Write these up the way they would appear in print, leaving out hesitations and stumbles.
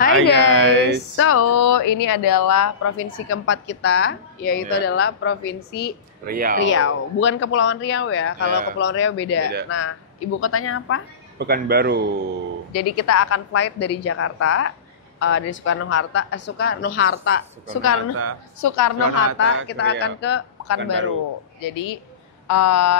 Hai guys. So, ini adalah provinsi keempat kita, yaitu adalah Provinsi Riau. Bukan Kepulauan Riau ya, kalau Kepulauan Riau beda. Nah, ibu kotanya apa? Pekanbaru. Jadi kita akan flight dari Jakarta, dari Soekarno-Hatta, kita akan ke Pekanbaru. Jadi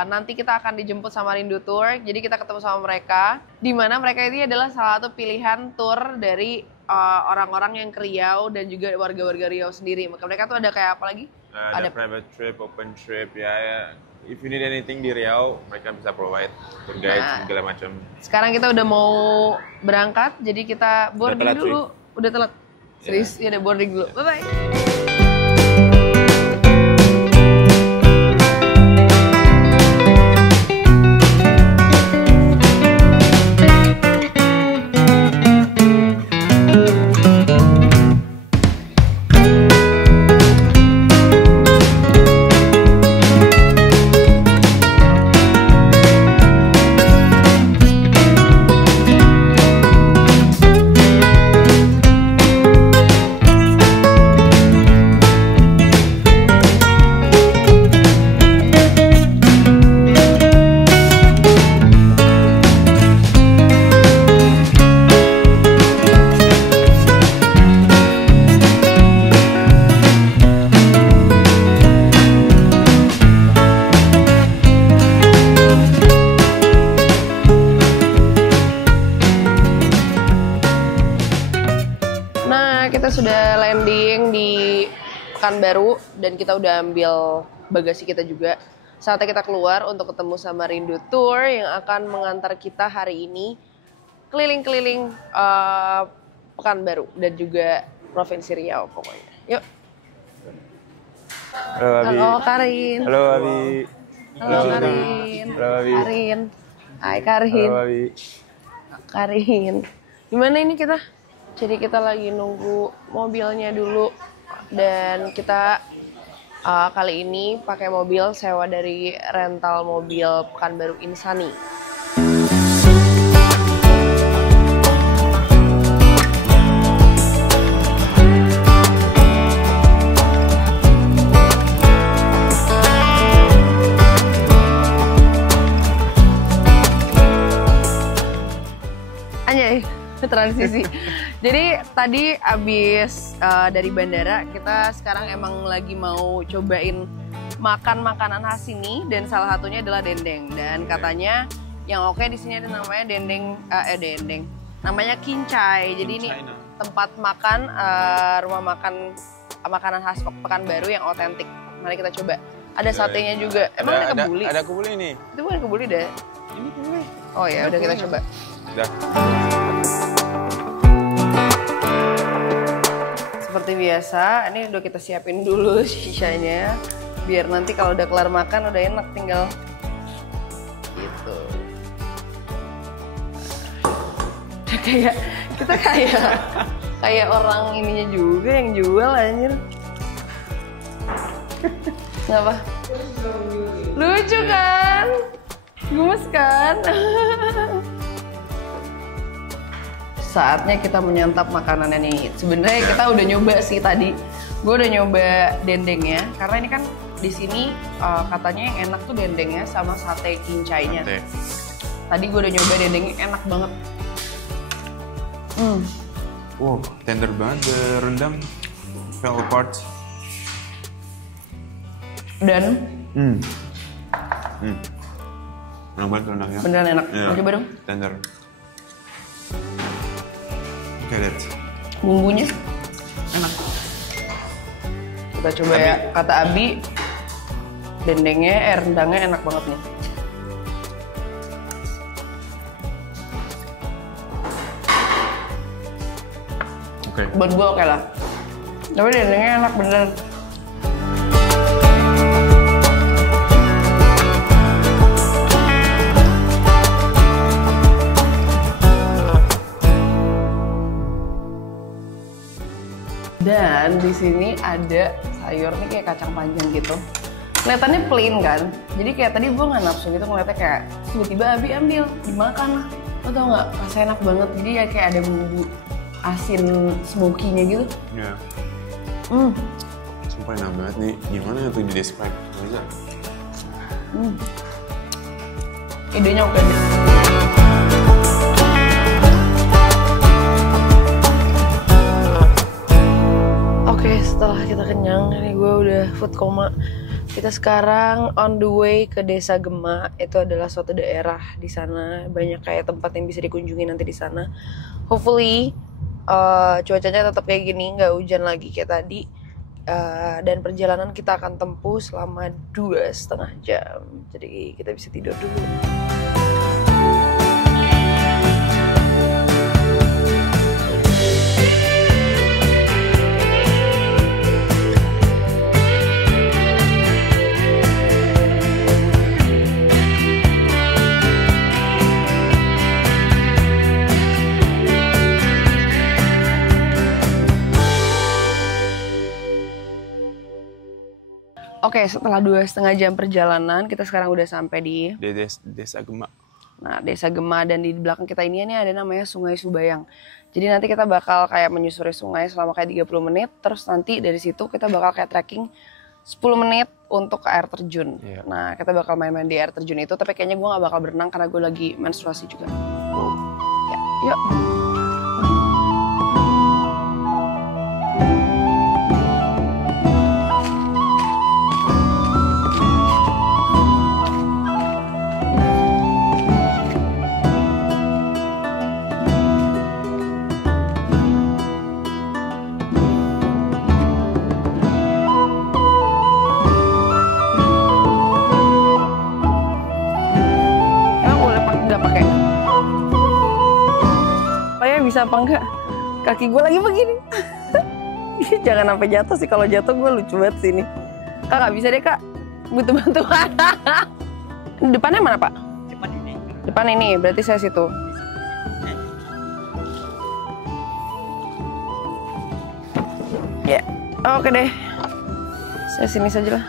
nanti kita akan dijemput sama Rindu Tour, jadi kita ketemu sama mereka, di mana mereka ini adalah salah satu pilihan tour dari orang-orang yang ke Riau dan juga warga-warga Riau sendiri. Maka mereka tuh ada kayak apa lagi? Ada private trip, open trip, ya. If you need anything di Riau, mereka bisa provide tour guide segala macam. Sekarang kita udah mau berangkat, jadi kita boarding dulu. Udah telat. Serius, ya udah boarding dulu. Bye-bye. Kita sudah landing di Pekanbaru dan kita udah ambil bagasi kita juga. Saatnya kita keluar untuk ketemu sama Rindu Tour yang akan mengantar kita hari ini keliling-keliling Pekanbaru dan juga Provinsi Riau pokoknya. Yuk. Halo Abi. Halo Karin. Halo Abi. Halo Karin. Halo Abi. Karin. Hai Karin. Halo Abi. Karin. Gimana ini kita? Jadi kita lagi nunggu mobilnya dulu dan kita kali ini pakai mobil sewa dari rental mobil Pekanbaru Insani. Anjay, transisi. Jadi tadi abis dari bandara, kita sekarang emang lagi mau cobain makan makanan khas sini dan salah satunya adalah dendeng. Dan katanya yang oke di sini ada namanya dendeng, namanya Kincai. Jadi ini tempat makan, rumah makan makanan khas Pekanbaru yang otentik. Mari kita coba. Ada satenya juga. Emang ada kebuli? Ada kebuli nih. Itu bukan kebuli deh. Ini kebuli. Oh ya, udah kita coba. Udah. Seperti biasa, ini udah kita siapin dulu sisanya biar nanti kalau udah kelar makan udah enak tinggal gitu. Udah kayak kita kayak orang ininya juga yang jual anjir. Kenapa? Lucu kan? Gemes kan? Saatnya kita menyantap makanannya nih. Sebenarnya kita udah nyoba sih tadi. Gue udah nyoba dendengnya karena ini kan di sini katanya yang enak tuh dendengnya sama sate kincainya. Tadi gue udah nyoba dendengnya enak banget. Wow, tender banget, rendang, fell apart. Dan enak banget rendangnya. beneran enak. Mau coba dong. Tender. Lihat. Bumbunya Enak. kita coba ya. Kata Abi dendengnya, rendangnya enak banget nih. Oke. Buat gue oke lah. Tapi dendengnya enak bener. Dan di sini ada sayur nih kayak kacang panjang gitu. Kelihatannya plain kan. Jadi kayak tadi gue nggak nafsu gitu ngeliatnya kayak tiba-tiba Abi ambil dimakan lah. Lo tau nggak? Rasanya enak banget. Jadi ya kayak ada bumbu asin smoky-nya gitu. Ya. Hmm. Sumpah enak banget nih. Gimana tuh di describe? Bisa? Idenya oke. Oke, setelah kita kenyang, ini gue udah food coma. Kita sekarang on the way ke Desa Gema. Itu adalah suatu daerah di sana, banyak kayak tempat yang bisa dikunjungi nanti di sana. Hopefully cuacanya tetap kayak gini, nggak hujan lagi kayak tadi. Dan perjalanan kita akan tempuh selama 2,5 jam. Jadi kita bisa tidur dulu. Oke, setelah 2,5 jam perjalanan, kita sekarang udah sampai di Desa Gema. Nah, Desa Gema, dan di belakang kita ini ada namanya Sungai Subayang. Jadi nanti kita bakal kayak menyusuri sungai selama kayak 30 menit, terus nanti dari situ kita bakal kayak trekking 10 menit untuk ke air terjun. Yeah. Nah, kita bakal main-main di air terjun itu, tapi kayaknya gue gak bakal berenang karena gue lagi menstruasi juga. Ya, yuk. Bisa apa enggak? Kaki gue lagi begini. Jangan sampai jatuh sih, kalau jatuh gue lucu banget sini. Kak, nggak bisa deh kak, butuh bantuan. Depannya mana pak? Depan ini. Depan ini, berarti saya situ. Ya, oke deh. Saya sini saja lah.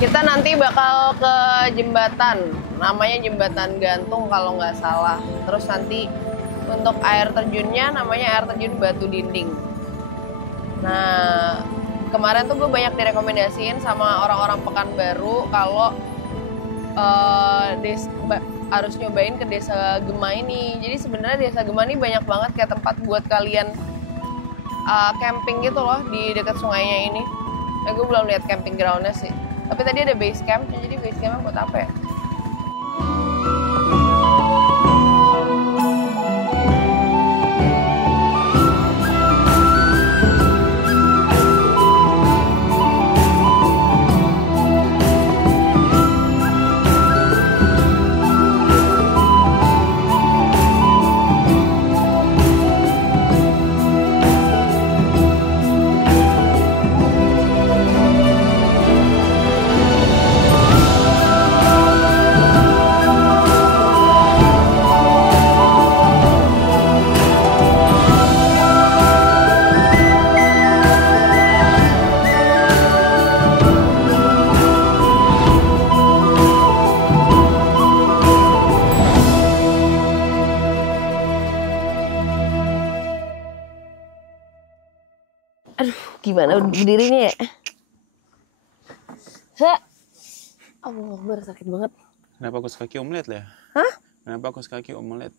Kita nanti bakal ke jembatan, namanya Jembatan Gantung kalau nggak salah. Terus nanti untuk air terjunnya namanya air terjun Batu Dinding. Nah, kemarin tuh gue banyak direkomendasiin sama orang-orang Pekanbaru kalau harus nyobain ke Desa Gema ini. Jadi sebenarnya Desa Gema ini banyak banget kayak tempat buat kalian camping gitu loh di dekat sungainya ini. Nah, gue belum lihat camping groundnya sih. Tapi tadi ada base camp, jadi base campnya buat apa ya? Aduh, gimana berdirinya ya? Allah Akbar, sakit banget. Kenapa kos kaki omelet ya? Hah? Kenapa kos kaki omelet?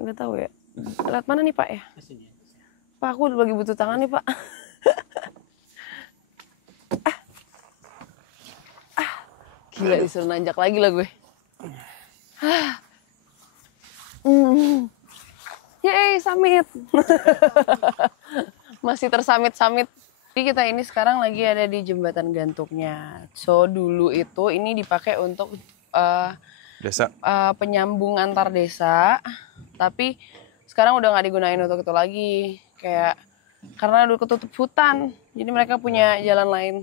Nggak tahu ya. Lihat mana nih Pak ya? Pak, aku lagi butuh tangan nih Pak. Gila, disuruh nanjak lagi lah gue. Yeay, summit. Masih tersamit-samit. Jadi kita ini sekarang lagi ada di jembatan gantungnya. So dulu itu ini dipakai untuk Desa. penyambung antar desa, tapi sekarang udah nggak digunain untuk itu lagi. Kayak karena udah ketutup hutan, jadi mereka punya jalan lain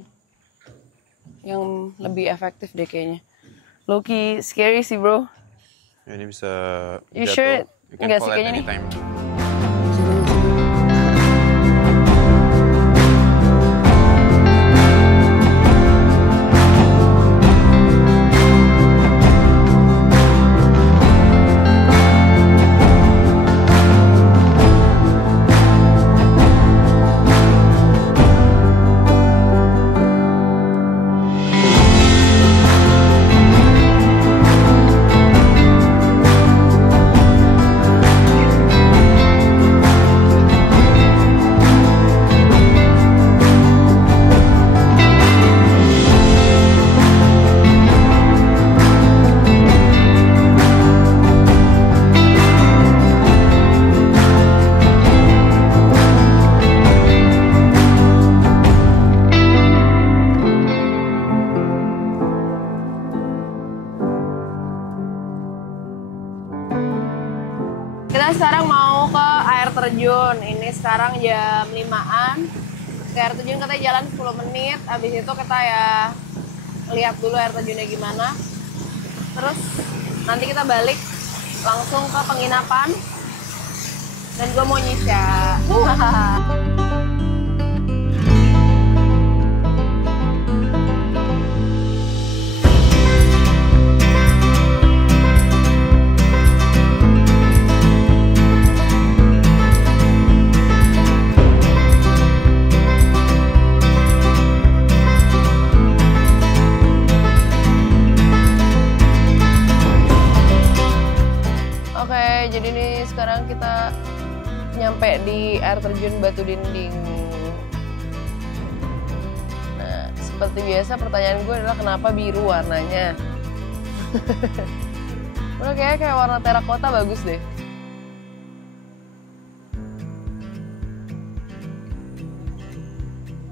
yang lebih efektif deh kayaknya. Low-key scary sih bro. Ya, ini bisa You jatuh. sure You can nggak sih fall at kayaknya any nih? time. Kita sekarang mau ke air terjun. Ini sekarang jam 5-an. Ke air terjun katanya jalan 10 menit. Habis itu kita ya lihat dulu air terjunnya gimana. Terus nanti kita balik langsung ke penginapan. Dan gue mau nyisya. Oke, jadi nih sekarang kita nyampe di air terjun Batu Dinding. Nah, seperti biasa pertanyaan gue adalah kenapa biru warnanya? Udah kayak warna terakota bagus deh.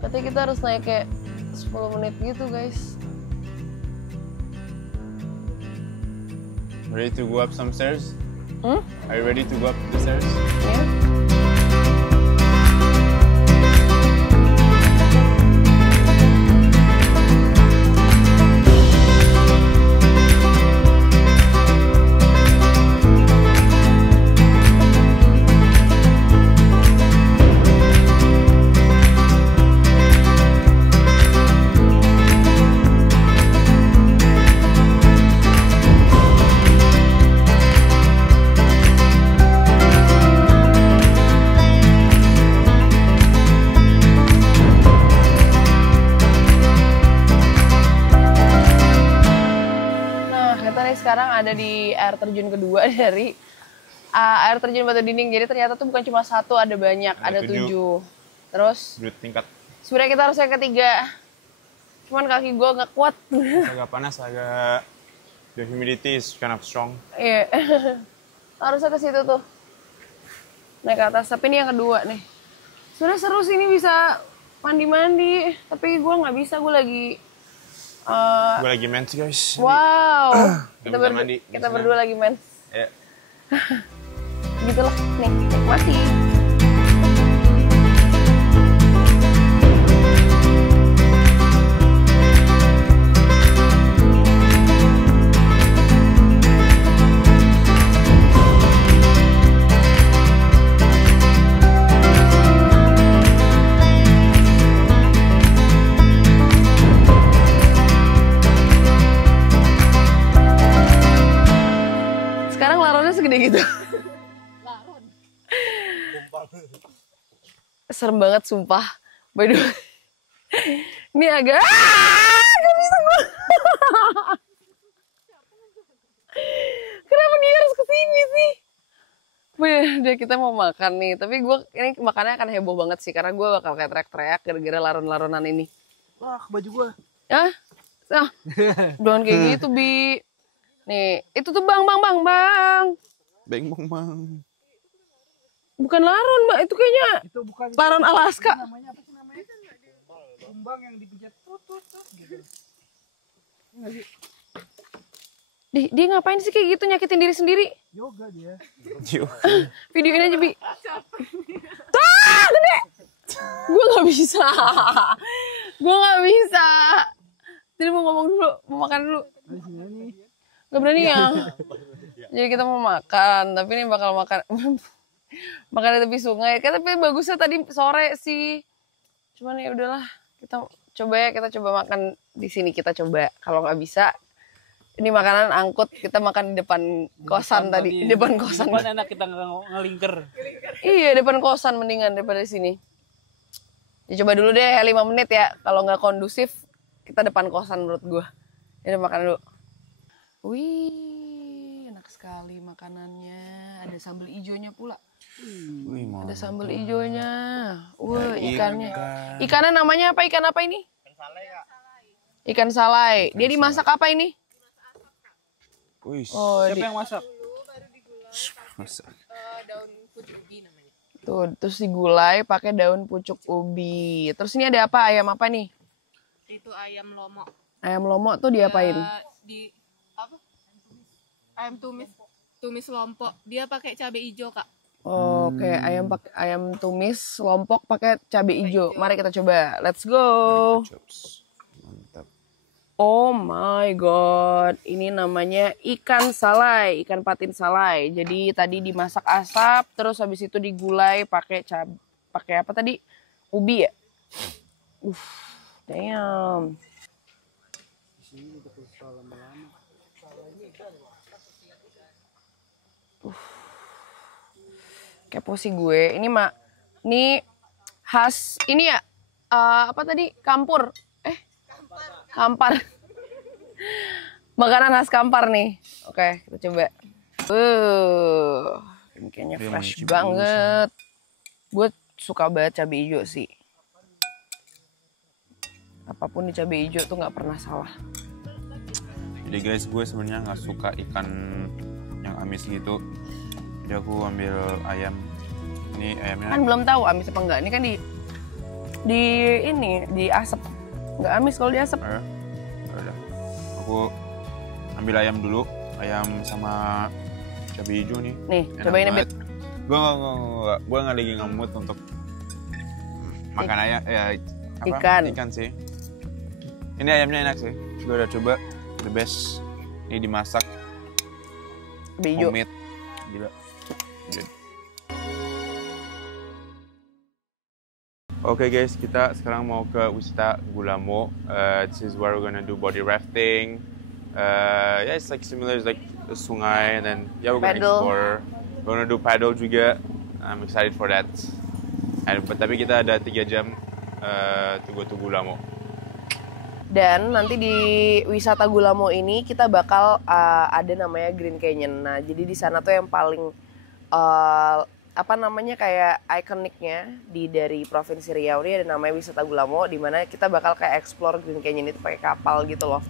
Katanya kita harus naik kayak 10 menit gitu guys. Ready to go up some stairs? Hmm? Are you ready to go up the stairs? Ya. Sekarang ada di air terjun kedua dari air terjun Batu Dinding. Jadi ternyata tuh bukan cuma satu, ada banyak, ada 7. Terus Tingkat. sebenarnya kita harus yang ketiga. Cuman kaki gue nggak kuat. Agak panas, agak the humidity is kind of strong. Iya. Harusnya ke situ tuh. Naik ke atas, tapi ini yang kedua nih. Sebenarnya seru sih, ini bisa mandi-mandi, tapi gue nggak bisa, gue lagi Gue lagi mens guys. wow. Mandi. Kita berdua lagi mens. Ya. Gitulah, nih, nikmati. Sekarang laronnya segede gitu. Serem banget sumpah. By the way. Ini agak gak bisa gue. Kenapa dia harus kesini sih? Udah kita mau makan nih. Tapi gue ini makannya akan heboh banget sih. Karena gue bakal kayak teriak-teriak gara-gara laron-laronan ini. Wah, ke baju gue. Hah? Ah, jangan kayak gitu, Bi. Nih, itu tuh bang. Beng bang. Bukan laron, Mbak. Itu kayaknya Itu bukan laron Alaska. namanya apa sih namanya? kumbang yang dipijat tut gitu. Dia ngapain sih kayak gitu, nyakitin diri sendiri? Yoga dia. Videoin aja, Bi. Ah, gede. Gue nggak bisa. Jadi mau ngomong dulu, mau makan dulu. Gak berani ya. Jadi kita mau makan, tapi ini bakal makan makan di tepi sungai. Tapi bagusnya tadi sore sih. Cuman ya udahlah, kita coba makan di sini, kita coba. Kalau nggak bisa, ini makanan angkut, kita makan di depan kosan tadi. Di depan kosan. Depan enak kita ngelingker. Iya, depan kosan mendingan daripada di sini. Ya coba dulu deh 5 menit ya. Kalau nggak kondusif, kita depan kosan menurut gue. Ya udah makan dulu. Wih, enak sekali makanannya. Ada sambal hijaunya pula. Ada sambal hijaunya. Wah, ikannya. Ikannya namanya apa? Ikan apa ini? Ikan salai. Dia dimasak apa ini? Oh, siapa yang masak? Daun pucuk ubi namanya. Tuh, terus digulai pakai daun pucuk ubi. Terus ini ada apa? Ayam apa nih? Itu ayam lomo. Ayam lomo tuh diapain? Di apa? Ayam tumis lompok. Dia pakai cabai hijau, Kak. Oh, oke, ayam tumis lompok pakai cabai hijau. Mari kita coba. Let's go. Mantap. Oh my god, ini namanya ikan salai, ikan patin salai. Jadi tadi dimasak asap, terus habis itu digulai pakai apa tadi? Ubi ya? Damn. Kepo sih gue. Ini khas ini ya? Apa tadi? Kampar. Kampar. Makanan khas Kampar nih. Oke, kita coba. Ini kayaknya fresh banget. Gue suka banget cabai hijau sih. Apapun di cabai hijau tuh nggak pernah salah. Jadi guys, gue sebenarnya nggak suka ikan yang amis gitu. Jadi aku ambil ayam. Ini ayamnya. Kan belum tahu amis apa enggak. Ini kan di asap. Nggak amis kalau di asap. Udah. Aku ambil ayam dulu. Ayam sama cabai hijau nih. Nih, cobain Beb. Gue nggak lagi ngemut untuk makan ayam. Ya, ikan sih. Ini ayamnya enak sih. Gue udah coba. The best. Ini dimasak. Cabai hijau. Homemade. Gila. Good. Okay guys, kita sekarang mau ke wisata Gulamo. This is where we're gonna do body rafting. Yeah, it's like similar, it's like a sungai, and then yeah, we're gonna explore. We're gonna do paddle juga. I'm excited for that. Tapi kita ada 3 jam to go to Gulamo. Dan nanti di wisata Gulamo ini kita bakal ada namanya Green Canyon. Nah, jadi di sana tuh yang paling kayak ikoniknya dari Provinsi Riau ini ada namanya wisata Gulamo, di mana kita bakal kayak explore Green Canyon itu pakai kapal gitu loh.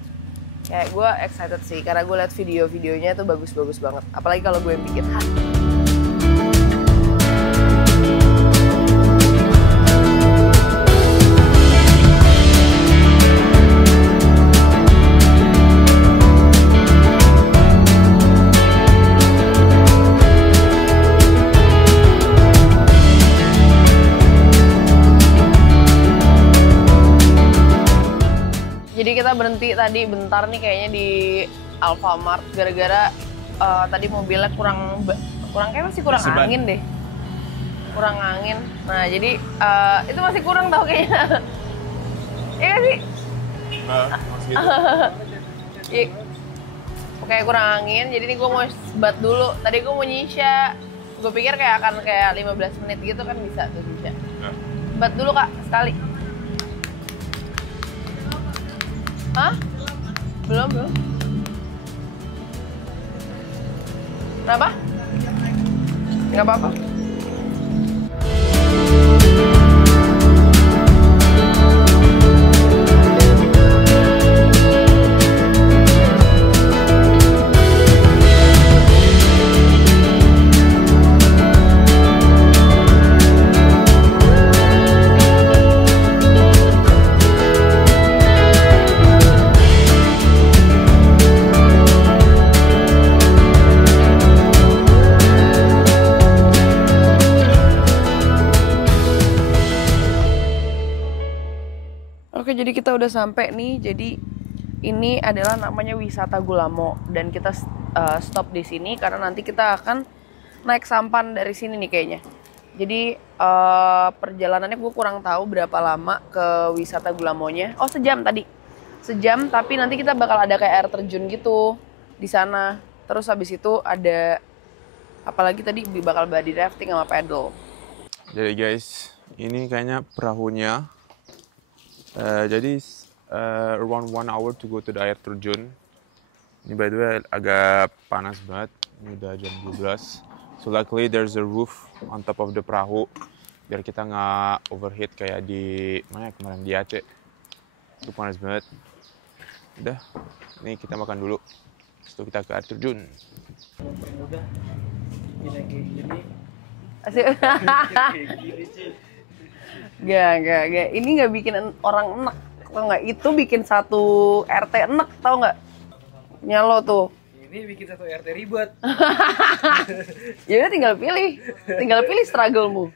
Kayak gue excited sih karena gue liat video-videonya tuh bagus-bagus banget. Apalagi kalau gue yang bikin. Jadi kita berhenti tadi bentar nih kayaknya di Alfamart gara-gara tadi mobilnya kurang angin deh. Kurang angin. Nah, jadi itu masih kurang tau kayaknya. Iya gak sih? Oke, kurang angin. Jadi ini gue mau sebat dulu. Tadi gue mau nyisya. Gue pikir akan 15 menit gitu kan bisa tuh nyisya. Sebat dulu Kak, sekali. Hah? Belum. Kenapa? Nggak apa-apa. udah sampai nih. Jadi ini adalah namanya wisata Gulamo dan kita stop di sini karena nanti kita akan naik sampan dari sini nih kayaknya. Jadi perjalanannya gue kurang tahu berapa lama ke wisata Gulamonya. Oh, sejam tadi. Sejam, tapi nanti kita bakal ada kayak air terjun gitu di sana. Terus habis itu ada apalagi tadi bakal body rafting sama paddle. Jadi guys, ini kayaknya perahunya. Jadi around 1 hour to go to the air terjun. Ini by the way agak panas banget. Ini udah jam 12. So luckily there's a roof on top of the perahu biar kita nggak overheat kayak di mana kemarin di Aceh. Itu panas banget. Udah, nih kita makan dulu. Setelah kita ke air terjun. Udah. Gini. Asik. Gak. Ini nggak bikin orang enak. Tau nggak? Itu bikin satu RT enak, tau nggak? Nyalo tuh. Ini bikin satu RT ribet. Ya udah tinggal pilih struggle-mu.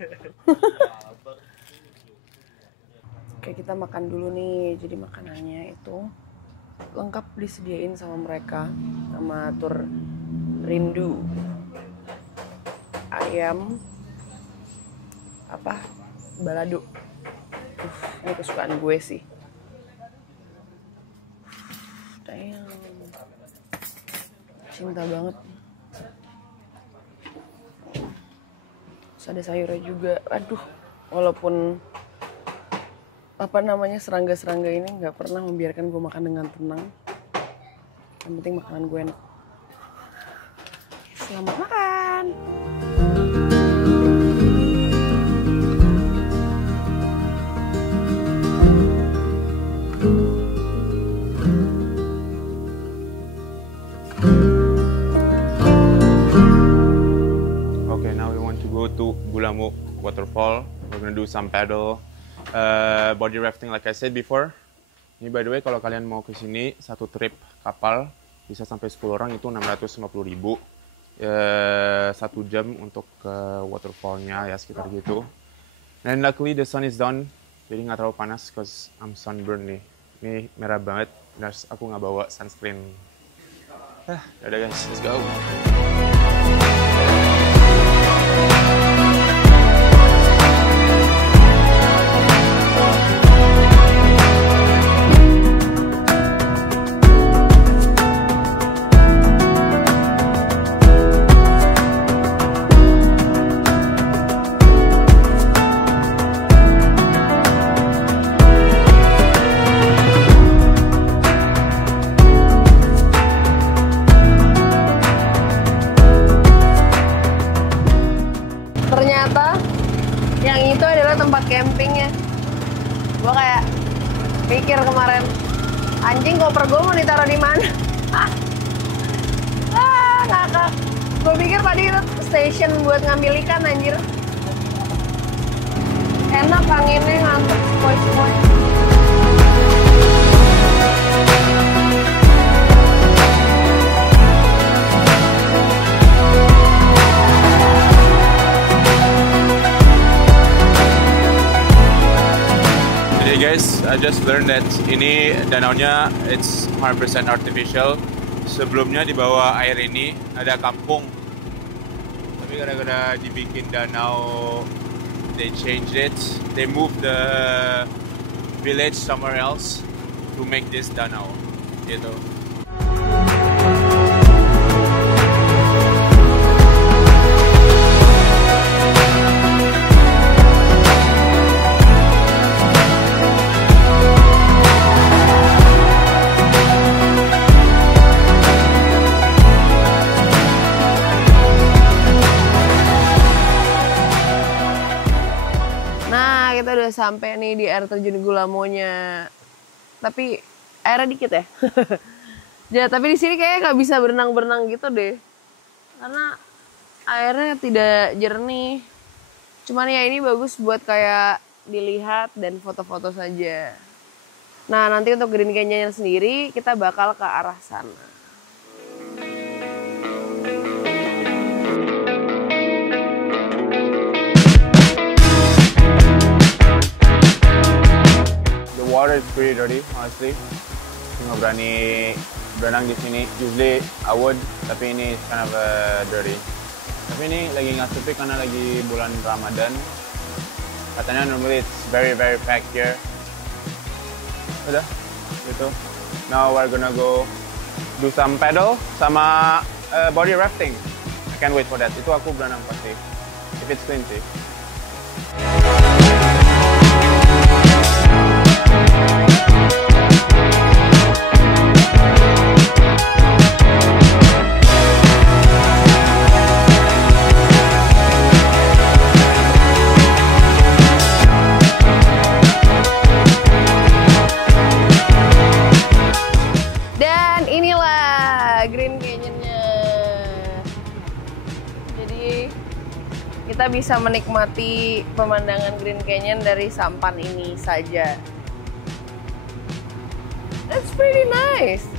Oke, kita makan dulu nih. Jadi makanannya itu lengkap disediain sama mereka, sama tur rindu. Ayam apa? Balado. Ini kesukaan gue sih. Damn. Cinta banget. Terus ada sayurnya juga. Aduh, walaupun apa namanya serangga-serangga ini nggak pernah membiarkan gue makan dengan tenang. Yang penting makanan gue enak. Selamat makan. To Gulamo waterfall. We're gonna do some paddle, body rafting like I said before. Ini by the way kalau kalian mau ke sini satu trip kapal bisa sampai 10 orang itu 650.000. 1 jam untuk ke waterfallnya ya sekitar gitu. And luckily the sun is down, jadi nggak terlalu panas cause I'm sunburned nih. Ini merah banget, dan aku nggak bawa sunscreen. Yaudah guys, let's go. Campingnya, gue kayak pikir kemarin, anjing koper gue mau ditaruh di mana? Ngakak. Gue pikir tadi itu station buat ngambil ikan anjir. Enak anginnya ngantuk sepoi-sepoi. Guys, I just learned that ini danaunya it's 100% artificial. Sebelumnya di bawah air ini ada kampung, tapi gara-gara dibikin danau, they changed it. They moved the village somewhere else to make this danau, gitu. Kita udah sampai nih di air terjun Gulamonya, tapi airnya dikit ya. Ya, tapi di sini kayaknya nggak bisa berenang-berenang gitu deh, karena airnya tidak jernih. Cuman ya ini bagus buat kayak dilihat dan foto-foto saja. Nah, nanti untuk Green Canyon sendiri kita bakal ke arah sana. Water water is pretty dirty, honestly. Nggak berani berenang di sini. Usually I would, tapi ini kind of dirty. Tapi ini lagi nggak sepi karena lagi bulan Ramadan. Katanya normally it's very packed here. Udah, gitu. Now we're gonna go do some paddle sama body rafting. I can't wait for that. Itu aku berenang pasti. If it's clean sih. Dan inilah Green Canyon-nya. Jadi kita bisa menikmati pemandangan Green Canyon dari sampan ini saja. That's pretty nice.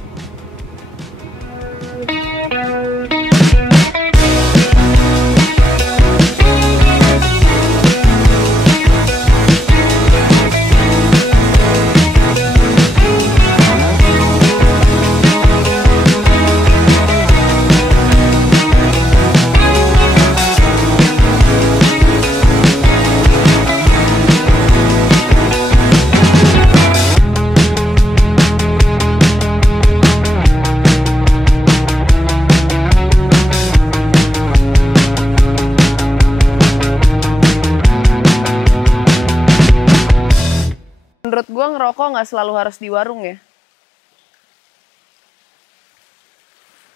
Menurut gua ngerokok nggak selalu harus di warung ya.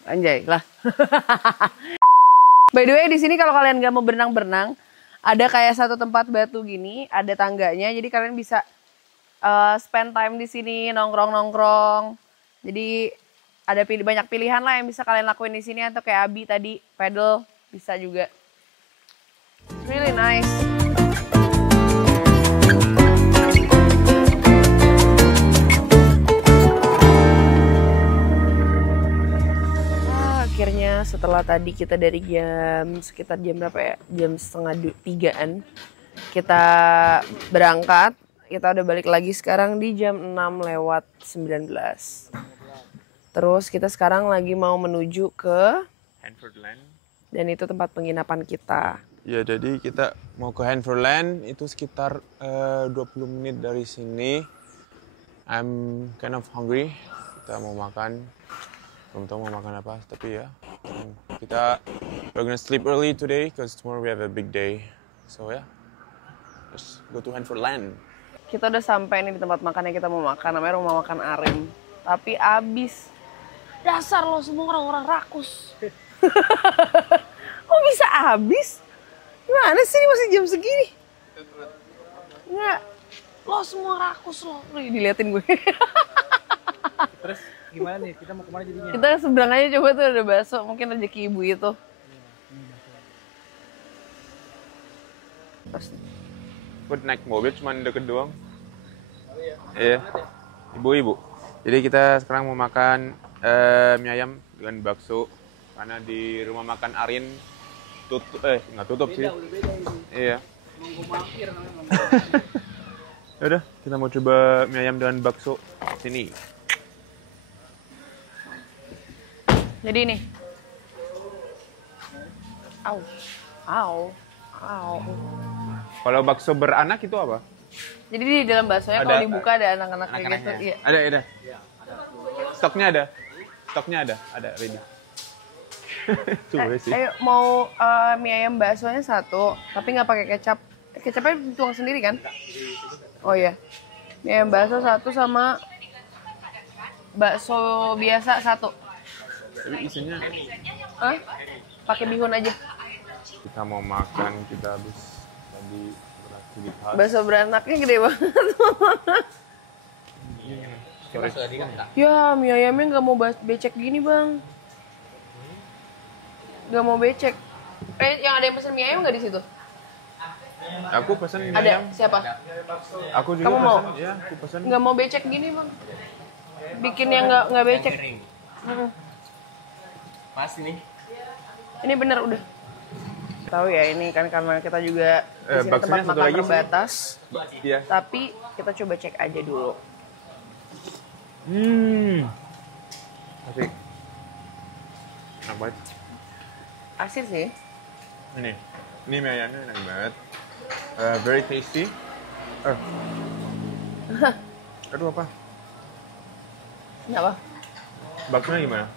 Anjay lah. By the way, di sini kalau kalian nggak mau berenang-berenang, ada kayak satu tempat batu gini, ada tangganya, jadi kalian bisa spend time di sini, nongkrong-nongkrong. Jadi ada banyak pilihan lah yang bisa kalian lakuin di sini, atau kayak Abi tadi, paddle bisa juga. It's really nice. Akhirnya setelah tadi kita dari sekitar jam berapa ya? Jam 2:30-an kita berangkat. Kita udah balik lagi sekarang di jam 6:19. Terus kita sekarang lagi mau menuju ke Hanford Land. Dan itu tempat penginapan kita. Ya, jadi kita mau ke Hanford Land, itu sekitar 20 menit dari sini. I'm kind of hungry. Kita mau makan. Belum tahu mau makan apa, tapi ya. We're gonna sleep early today because tomorrow we have a big day. So yeah, let's go to Hanford Land. Kita udah sampai nih di tempat makan yang kita mau makan, namanya Rumah Makan Arim. Tapi abis. Dasar lo semua orang-orang rakus. Kok bisa habis? Gimana sih ini masih jam segini? Enggak. Lo semua rakus lo. Nih diliatin gue. Terus gimana nih? Kita mau kemana jadinya? Kita seberang aja coba tuh ada bakso. Mungkin rezeki ibu itu. Buat naik mobil cuma deket doang. Iya. Ibu-ibu. Jadi kita sekarang mau makan mie ayam dengan bakso. Karena di Rumah Makan Arin nggak tutup sih. Udah beda ini. Iya. Nunggu mampir namanya. Yaudah, kita mau coba mie ayam dengan bakso sini. Jadi nih. Au. Au. Au. Kalau bakso beranak itu apa? Jadi di dalam baksonya kalau dibuka ada anak-anak kayak gitu. Iya. Ada. Stoknya ada ready. Coba sih. Ayo mau mie ayam baksonya satu, tapi nggak pakai kecap. Kecapnya dituang sendiri kan? Oh iya. Mie ayam bakso satu sama bakso biasa satu. Tapi isinya Hah? Pakai bihun aja. kita mau makan, kita habis tadi beraktivitas. Bakso beranaknya gede banget. Sorry. Ya, mie ayamnya nggak mau becek gini, Bang. Nggak mau becek. Yang ada yang pesen mie ayam nggak di situ? Aku pesen mie Ada. ayam. Siapa? Aku juga Kamu pesen. mau? Ya, aku pesen. Nggak mau becek gini, Bang. Bikin yang nggak becek. Pas ini. Ini bener udah. Tahu ya, ini kan karena kita juga di sini baksonya tempat satu makan lagi sih. terbatas. Iya. Tapi kita coba cek aja dulu. Asik. Enak banget. Asin sih. Ini mie ayamnya enak banget. Very tasty. Aduh apa? Kenapa? Baksonya gimana?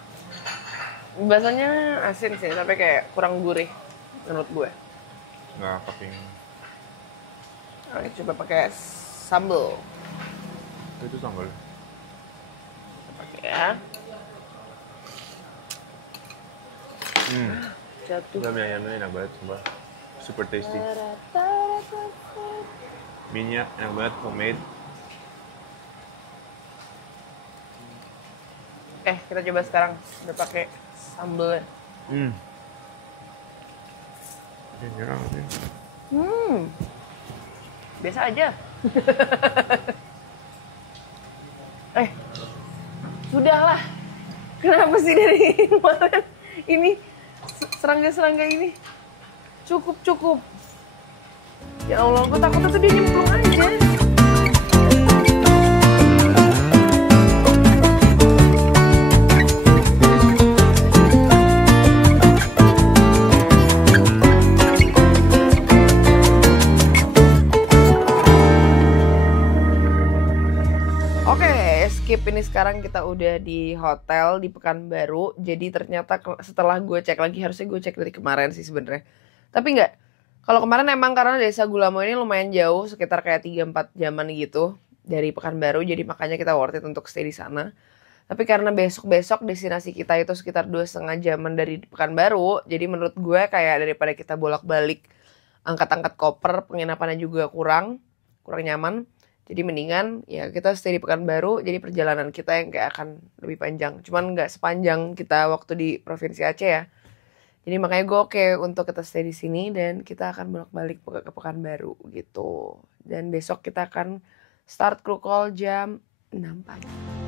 Biasanya asin sih, tapi kayak kurang gurih menurut gue. Nggak keping. Oke, coba pakai sambal. Itu sambal. Pakai ya. Jatuh. Mie ayamnya enak banget, sumpah. Super tasty. Mie-nya enak banget, homemade. Kita coba sekarang udah pakai sambal. Ini nyerang sih. Biasa aja. Sudahlah. Kenapa sih dari kemarin ini serangga-serangga ini? Cukup. Ya Allah, gue takutnya tuh dia nyemplung aja. Skip ini sekarang kita udah di hotel di Pekanbaru. Jadi ternyata setelah gue cek lagi, harusnya gue cek dari kemarin sih sebenarnya. Tapi nggak. Kalau kemarin emang karena Desa Gulamo ini lumayan jauh, sekitar kayak 3-4 jaman gitu dari Pekanbaru. Jadi makanya kita worth it untuk stay di sana. Tapi karena besok-besok destinasi kita itu sekitar 2,5 jaman dari Pekanbaru. Jadi menurut gue kayak daripada kita bolak-balik angkat-angkat koper, penginapannya juga kurang nyaman. Jadi mendingan ya kita stay di Pekanbaru, jadi perjalanan kita yang kayak akan lebih panjang. Cuman nggak sepanjang kita waktu di Provinsi Aceh ya. Jadi makanya gue oke untuk kita stay di sini dan kita akan bolak-balik ke Pekanbaru gitu. Dan besok kita akan start crew call jam 6 pagi.